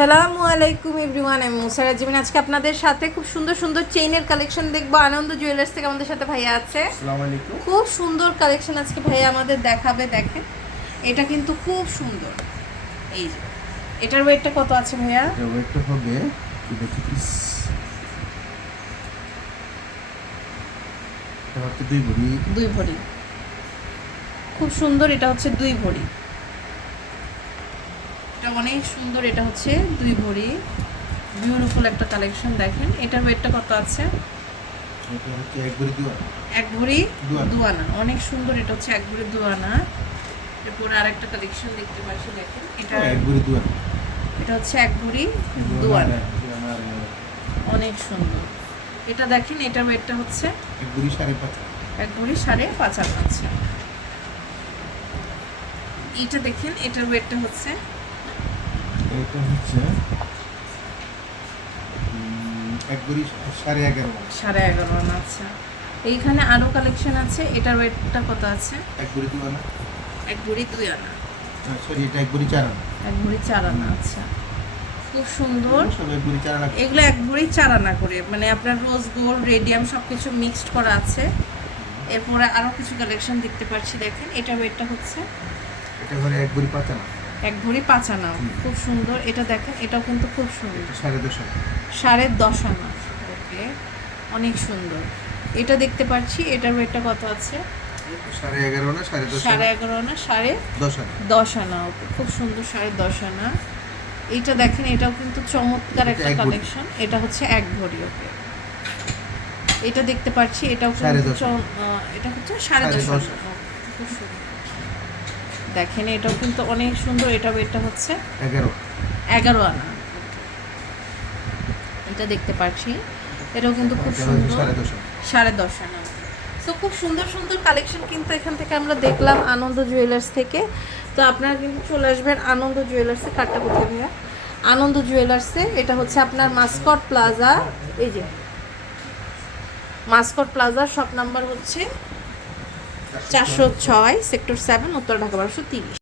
সালামু আলাইকুম এভরিওয়ান আমি মুসারা জীবন আজকে আপনাদের সাথে খুব সুন্দর সুন্দর চেইনের কালেকশন দেখব। আনন্দ জুয়েলার্স থেকে আমাদের সাথে ভাইয়া আছে। খুব সুন্দর কালেকশন আজকে ভাইয়া আমাদের দেখাবে দেখেন। এটা কিন্তু খুব সুন্দর। এই যে এটার ওয়েটটা কত আছে ভাইয়া? ওয়েটটা হবে দেখি প্লিজ দুই ভরি। দুই ভরি। খুব সুন্দর এটা হচ্ছে দুই ভরি। এটা অনেক সুন্দর এটা হচ্ছে দুই ভরি বিউটিফুল একটা কালেকশন দেখেন এটার ওয়েটটা কত আছে এটা এক ভরি দুয়া দুয়ানা। দুয়ানা অনেক সুন্দর এটা হচ্ছে এক ভরি দুয়ানা এরপরে আরেকটা কালেকশন দেখতে পাচ্ছি দেখেন এটা এক ভরি দুয়া এটা হচ্ছে এক ভরি দুয়ানা অনেক সুন্দর এটা দেখেন এটার ওয়েটটা হচ্ছে এক ভরি সাড়ে পাঁচ এক ভরি সাড়ে পাঁচ আনা আছে এইটা দেখেন এটার ওয়েটটা হচ্ছে এটা হচ্ছে এক সাড়ে এগারো সাড়ে এগারো আনা আছে এইখানে আরও কালেকশন আছে? এটার ওয়েটটা কত আছে? এক ভরি দুয়া না এক ভরি দুই আনা। সরি এটা এক ভরি চার আনা। এক ভরি চার আনা আচ্ছা। খুব সুন্দর। আনা। এগুলো এক ভরি চার আনা করে। মানে আপনার রোজ গোল্ড রেডিয়াম সব কিছু মিক্সড করা আছে। এরপরে আরও কিছু কালেকশন দেখতে পাচ্ছি দেখেন। এটা ওয়েটটা হচ্ছে? এটা হলো এক ভরি পাঁচ আনা। এক ভরি পাঁচ আনা খুব সুন্দর। এটা দেখেন এটাও কিন্তু খুব সুন্দর। সাড়ে দশ আনা। সাড়ে দশ আনা। ওকে অনেক সুন্দর। এটা দেখতে পাচ্ছি এটার ওয়েটটা কত আছে? এটা সাড়ে এগারো না সাড়ে দশ সাড়ে আনা। এগারো আনা সাড়ে দশ আনা। দশ আনা ওকে খুব সুন্দর সাড়ে দশ আনা। এইটা দেখেন এটাও কিন্তু চমৎকার একটা কালেকশন। এটা হচ্ছে এক ভরি ওকে। এটা দেখতে পাচ্ছি এটাও এটা হচ্ছে সাড়ে দশ আনা। খুব সুন্দর। দেখেন এটাও কিন্তু অনেক সুন্দর। এটা এটা হচ্ছে এগারো। এগারো আনা। এটা দেখতে পাচ্ছি। এটাও কিন্তু খুব সুন্দর। সাড়ে দশ আনা। তো খুব সুন্দর সুন্দর কালেকশন কিন্তু এখান থেকে আমরা দেখলাম আনন্দ জুয়েলার্স থেকে। তো আপনারা কিন্তু চলে আসবেন আনন্দ জুয়েলার্সে কার্ডটা কোথায় ভাইয়া? আনন্দ জুয়েলার্সে এটা হচ্ছে আপনার মাস্কট প্লাজা এই যে মাস্কট প্লাজা শপ নাম্বার হচ্ছে চারশো ছয় সেক্টর সেভেন উত্তর ঢাকা বারোশো তিরিশ।